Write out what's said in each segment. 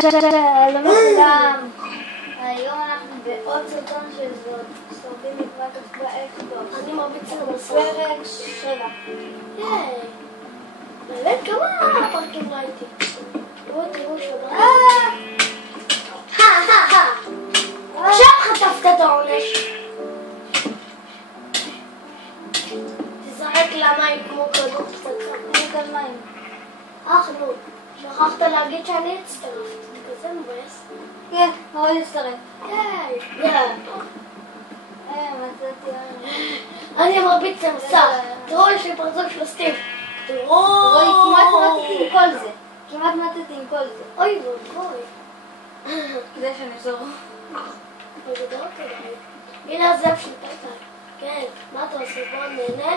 שלום לכולם, היום אנחנו בעוד סרטון של סרטים לקראת באקסבוקס. אני מרביץ למסך. פרק 7. היי, באמת כמה פרקים ראיתי. תראו שבא. עכשיו חטפת את העונש. תזרק למים כמו כדור פצצה. אני כאן מים. נו, שכחת להגיד שאני הצטרפת. זה כזה מבאס. כן, מאוד להצטרף. היי, מצאתי אני מרביץ למסך. תראו, יש לי פרצוף של סטיב. תראו. רואי, כמעט מתתי עם כל זה. כמעט מתתי עם כל זה. אוי ואבוי. כדי שאני אחזור. בגדול כדאי. הנה הזאב של פטה. כן, מה אתה עושה? בוא נהנה?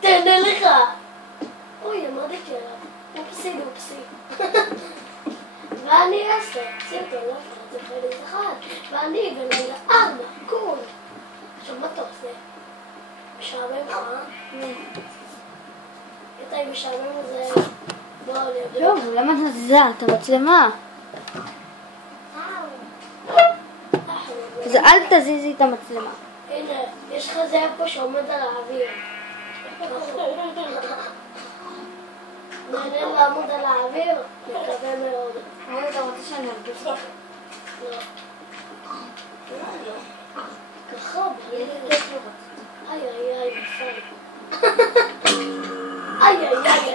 תהנה לך! אוי, עמדתי עליו. אופסי. ואני 10. סרטון, לא פעם, זה חלק אחד. ואני בלילה 4. קול. עכשיו, מה אתה עושה? משעמם לך? קטעי משעמם הזה... בוא נראה. טוב, למה את מזיזה את המצלמה? אז אל תזיזי את המצלמה. הנה, יש לך זאב פה שעומד על האוויר. מעניין לעמוד על האוויר? מקווה מאוד. אבל אתה רוצה שאני ארביץ לך? לא. ככה, איי, נפל.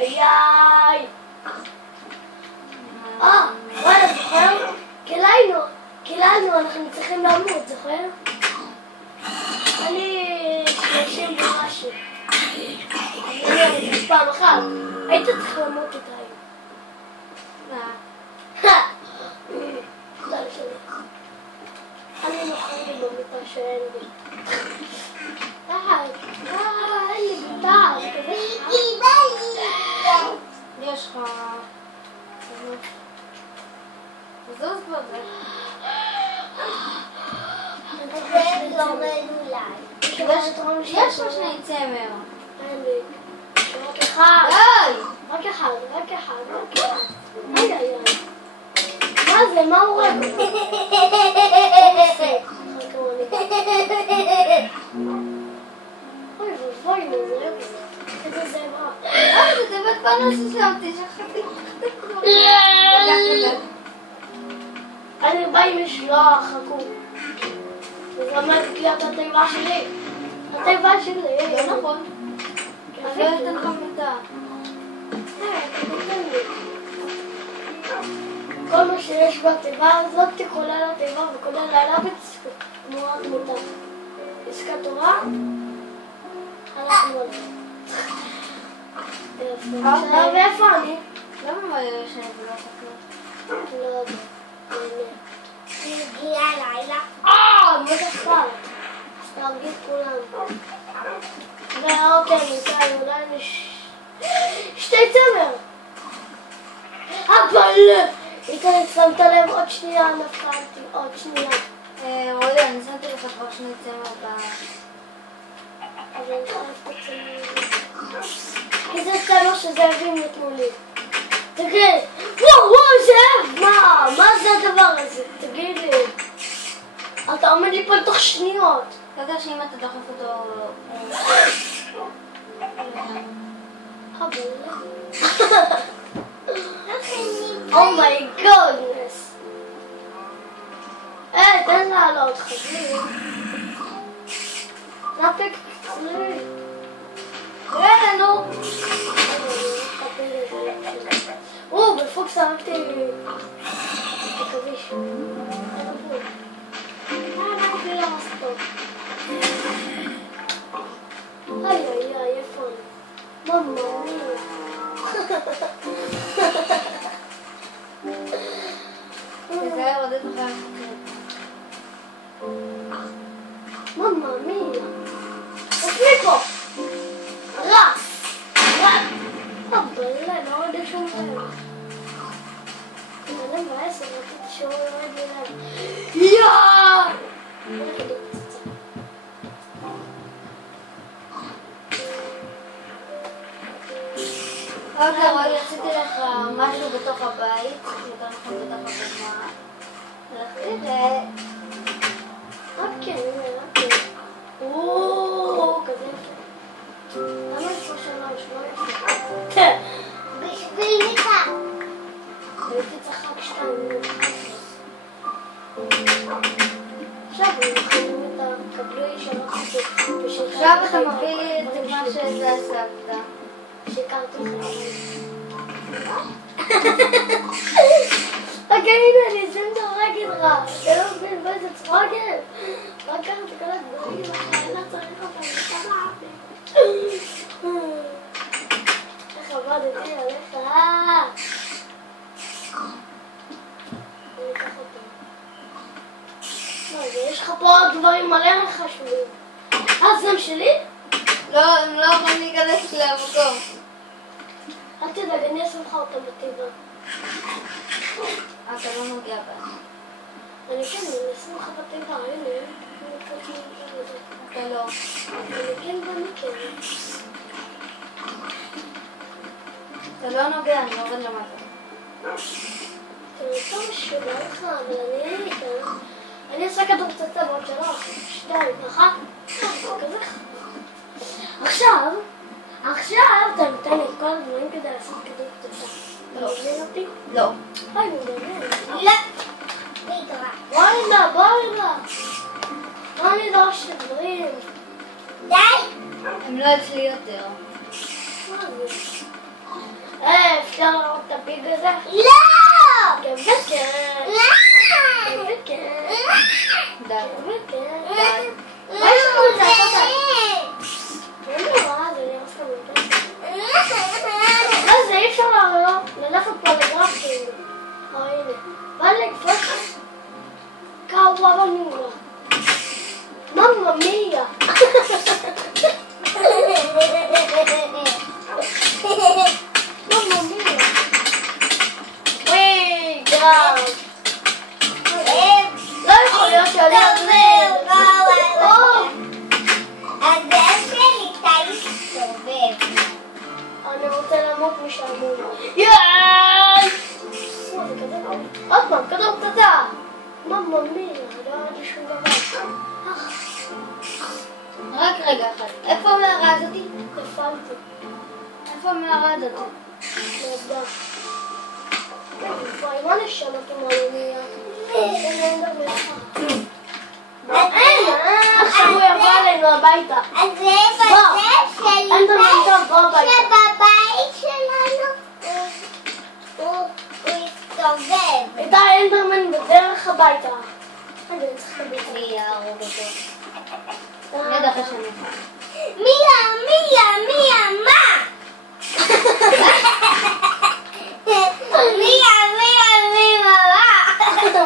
איי. וואלה, זוכר? קיללנו, אנחנו צריכים למות, זוכר? אני 30 ומשהו. אני לא פעם אחת. היית צריך למות איתי. אני נוכל לי במיטה שאין לי. אין לי מיטה, זה כזה יש לך... זוז בזה. יש לו שני צמר. אין לי. רק אחד. רק אחד. איי. מה זה? מה הוא רואה? אוי ובוי, מזרק. איזה זאב. זה בטפנה ששמתי, שכחתי. אני בא עם משלוח, חכו. וזרמתי לי את התיבה שלי. התיבה שלי. לא נכון. אני לא אתן לך מיטה. כל מה שיש בתיבה הזאת תכולה לתיבה וכולל עליו את תמורת מיטה. עסקת תורה, הלכנו על זה. יפה. ואיפה אני? למה מה יש שאני ולא תקנות? לא יודע. הגיע הלילה. מה זה חל? אז תרגיל כולם. ואוקיי, ניתן, אולי שתי צמר. אבל איתן, שמת לב עוד שנייה, נפלתי, עוד שנייה. רועי, אני שמתי לך כבר שני צמר ב... אבל אני חייב את הצמר. כי זה צמר שזאבים נתנו לי. תגיד, וואו, זאב, מה זה הדבר הזה? תגיד לי. אתה עומד לי פה תוך שניות. אתה יודע שאם אתה דוחף אותו... Oh my goodness. תן לעלות, חזיר. נפק חזיר. יאללה, נו. בפוקס הרגתי עכביש. נקביל למסטות. איי, איפה אני? ממי. תזהר עוד את אחר. ממי. תפני פה. רע. בלה, מה עוד יש שם לב? אני מבאס, אני רציתי שהוא יורד ללב. יאאאא! אוקיי, רועי, עשיתי לך משהו בתוך הבית, יותר נכון בתוך הבית. רק כן, הנה, רק כן. או, כזה יפה. למה יש פה שלוש? לא יפה. כן. בשביל מיכה. הייתי צריך רק שתיים. עכשיו הם מכינים את הכבלי שלוש. עכשיו אתה מביא לי את מה שזה הסבתא. שיקרתי לך. אוקיי, הנה, אני אשים את הרגל רע. אתה לא מבין באיזה צחוגת. מה קרתי כל הדברים? אני צריך אותם. איך עבדתי עליך? אני אקח אותם. יש לך פה עוד דברים מלא חשובים. זה שלי? לא, הם לא יכולים להיכנס למקום. אל תדאג, אני אשים לך אותם בטבע. אתה לא נוגע בהם. אני כן, אני אשים לך בטבע, הנה. אתה לא. אני כן ואני כן. אתה לא נוגע, אני יורד למטה. אתה לא משוגע לך, אבל אני אין לי כאן. אני אעשה כדור פצצה בעוד 3, 2, 1. כזה. עכשיו אתה נותן לי כל הדברים כדי לעשות כדור פצצה. אתה מבין אותי? לא. אוי, מבין. לא. בואי לה. מה אני דורש את הדברים? די. הם לא אצלי יותר. מה זה? אפשר לראות את הפיג הזה? לא! כן וכן. לא! כן וכן. די. כן וכן. די. מה יש לנו לצעקות האלה? אין נורא, זה נראה סתם יותר. מה זה? אי אפשר ללכת פה לגרפים. הנה. מה לקפוץ? קאווה נירה. ממא מיה. ממא מיה. וואי, גרם. לא יכול להיות שאני אעזר. אני רוצה למות משעמום. יאי! זה כזה טוב. עוד פעם, כדור פצצה. ממא מיה, לא ראיתי שום דבר. רק רגע אחד. איפה המערה הזאתי? נפלתי. איפה המערה הזאתי? נהדר. וואי, מה נשאר אותו מהלוניה? אין דבר. עכשיו הוא יבוא עלינו הביתה. אז זה בזה אין דבר טוב, בוא הביתה. שבבית שלנו הוא יסתובב. את האנדרמן בדרך הביתה. אני צריכה לבית. מי יהרוג אותו? אני ידע לך שאני אוכל. מיה, מה? מיה,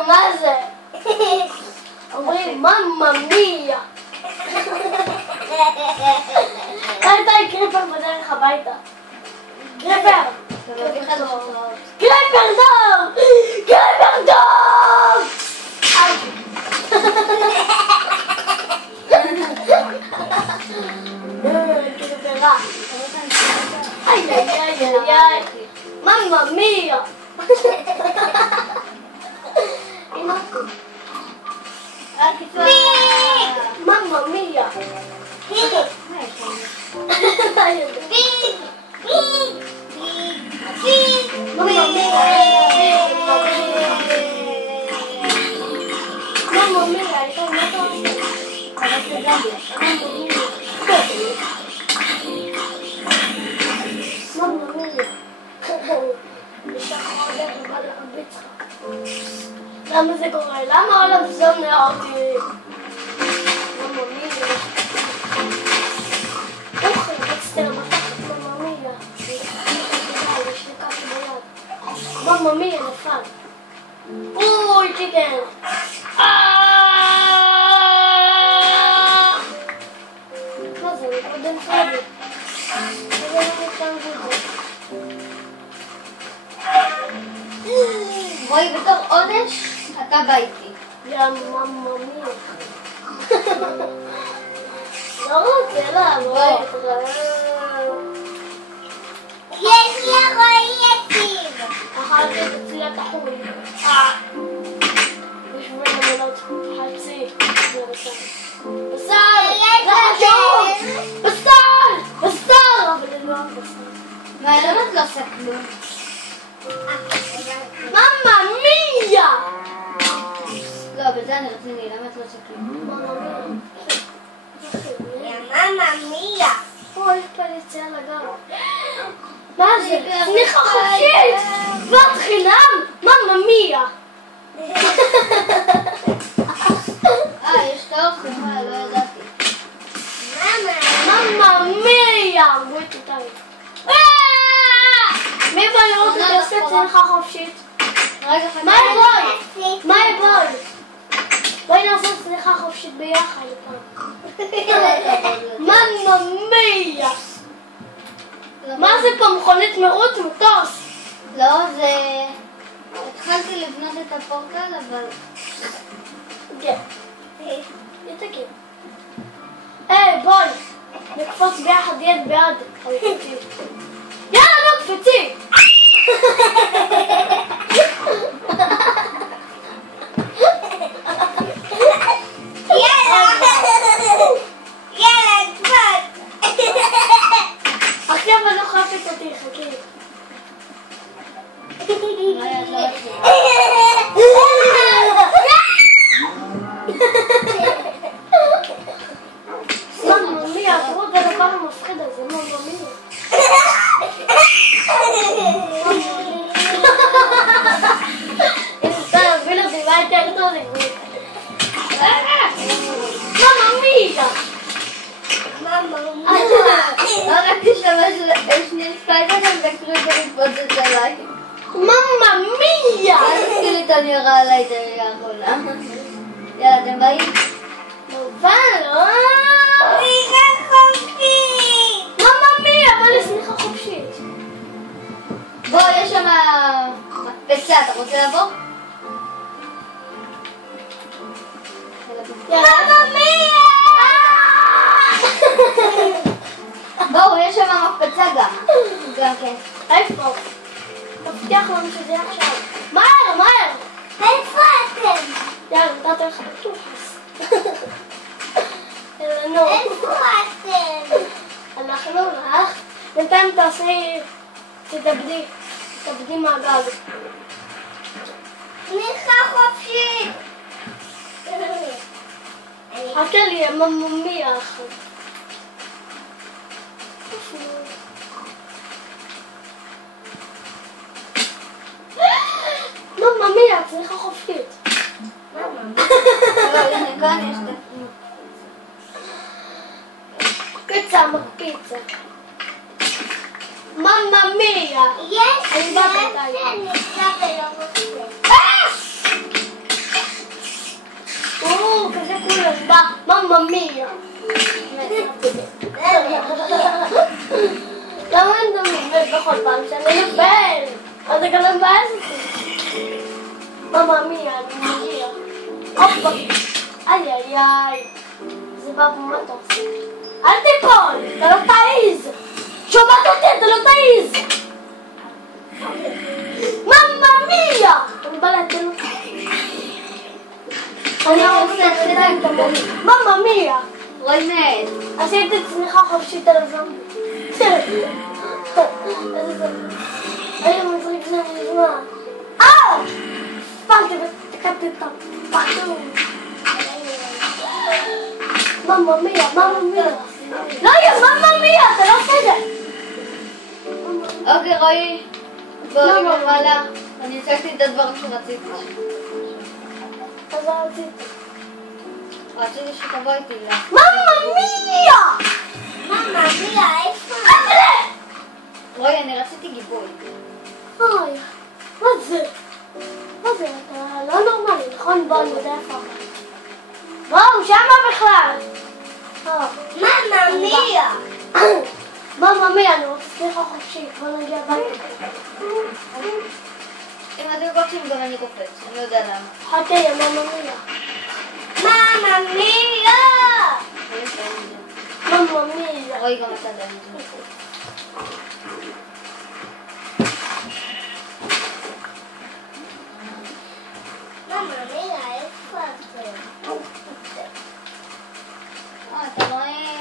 מה זה? אומרים ממא מיה. די, קריפר בדרך הביתה. קריפר! אתה מביא לך דמות. קריפר דוב! קריפר דוב! קריפרה. איי. ממא מיה. הנה. ממא מיה. למה זה קורה? למה העולם זונה אותי? ממא מיה. אוכל, רצתי למתחת, ממא מיה. יש לי קאפי ביד. ממא מיה, נפל. אוי, צ'יקן. מה זה? אני קודם פרדי. זה לא נתן גודל. בואי בתור עונש, אתה ביתי. יא ממא מיה. לא רוצה לעבוד. יש לך יציב. אכלתי את אצלי התחוי. בשביל המנות עושה כלום. ממא מיה! לא, בזה אני רציני, למה את לא עושה כלום? ממא מיה. אוי, פליצה על הגב. מה זה? צניחה חופשית! כבר חינם? ממא מיה! יש את האוכל, מה? לא ידעתי. ממא מיה! אמרו את אותי. מי בא לראות את עושה צניחה חופשית? רגע, מה בואי? מה בואי? בואי נעשה צניחה חופשית ביחד פעם. ממא מיה! מה זה פה? מכונית מרוץ? מטוס? לא, זה... התחלתי לבנות את הפורטל, אבל... כן. תגיד. היי, בואי. נקפוץ ביחד יד ביד. יאללה, נקפצי! יאללה, קפוץ. עכשיו אני לא חופשת אותי, חכי. ממא מיה, תראו את הדבר המפחיד הזה, ממא מיה. אם אתה להבין אותי, מה יותר טוב לי? ממא מיה! לא רק תשתמש שני ספיידרים וקריפו לקפוץ את זה עליי. ממא מיה! אז סקליטון ירה עליי את הירייה האחרונה. יאללה, אתם באים? מובן, סליחה חופשית. ממא מיה, בוא לסליחה חופשית. בוא, יש שם מקפצה, אתה רוצה לבוא? ממא מיה! בואו, יש שם מקפצה גם כן. איפה? תבטיח לנו שזה עכשיו. מהר, מהר! איפה אתם? יאללה, נתת לך בטוחס. יאללה, נו. איפה אתם? אנחנו לך. בינתיים תתאבדי מעגל. סליחה חופשית. חכה לי, ממא מיה אחת. ממא מיה, צניחה חופשית. לא, הנה, כאן יש את... פיצה, מקפיצה. ממא מיה. יש אני לב באת מתי. שנפלא ולא מפלא. כזה כולם בא, ממא מיה. למה אני תמיד בכל פעם שאני נופל? אז זה גם מבאס אותי. ממא מיה, אני מגיע. הופה. איי איי איי. זה בא במטוס. אל תיפול, אתה לא תעיז. שומעת אותי, אתה לא תעיז. ממא מיה. אני בא להציל אותך. אני רוצה לדעת את המורים. ממא מיה. רוי מת. עשיתי צניחה חופשית על הזומבי. איזה זומבי. איזה מצחיק זה נשמע. פלתי ותקעתי את הפחדום. ממא מיה, ממא מיה. לא יהיה, ממא מיה, אתה לא עושה את זה. אוקיי, רועי. בואי למעלה. אני הצגתי את הדברים שרציתי. אז לא רציתי. רציתי שתבוא איתי לה. ממא מיה! ממא מיה, איפה? רועי, אני רציתי גיבוי. אוי, מה זה? מה זה? אתה לא נורמלי, נכון? בוא, אני יודע איפה. בואו, שמה בכלל. ממא מיה. ממא מיה, אני רוצה סליחה חופשית. בוא נגיע הביתה. אם אתם קופצים גם אני קופץ, אני לא יודע למה. חכה, יא ממא מיה. ממא מיה. ממא מיה. רועי, גם אתה יודע את זה. ממא מיה, איפה אתם? אתה רואה?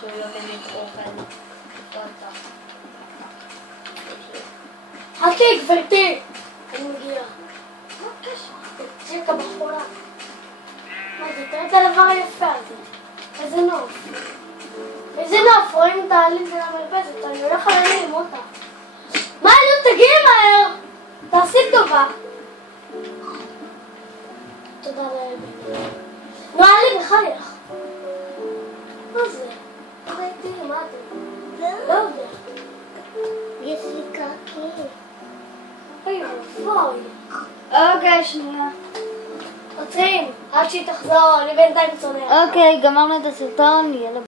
שהוא לא באמת אוכל. חכי, גברתי. אני מגיעה. מה הקשר? תקשיב את הבחורה. מה זה? תראה את הדבר היפה הזה. איזה נוף. איזה נוף. רואים את העלים של המרפסת. אני הולך עליהם אותה. מה, נו, תגיעי מהר. תעשי טובה. תודה לאל. נו, עלי, בחייך. מה זה? ראיתי, מה אתם? לא יודע. יש לי קקי. אוי ואבוי. אוקיי, שנייה. עוצרים, עד שהיא תחזור, אני בינתיים צונח. אוקיי, גמרנו את הסרטון, יאללה.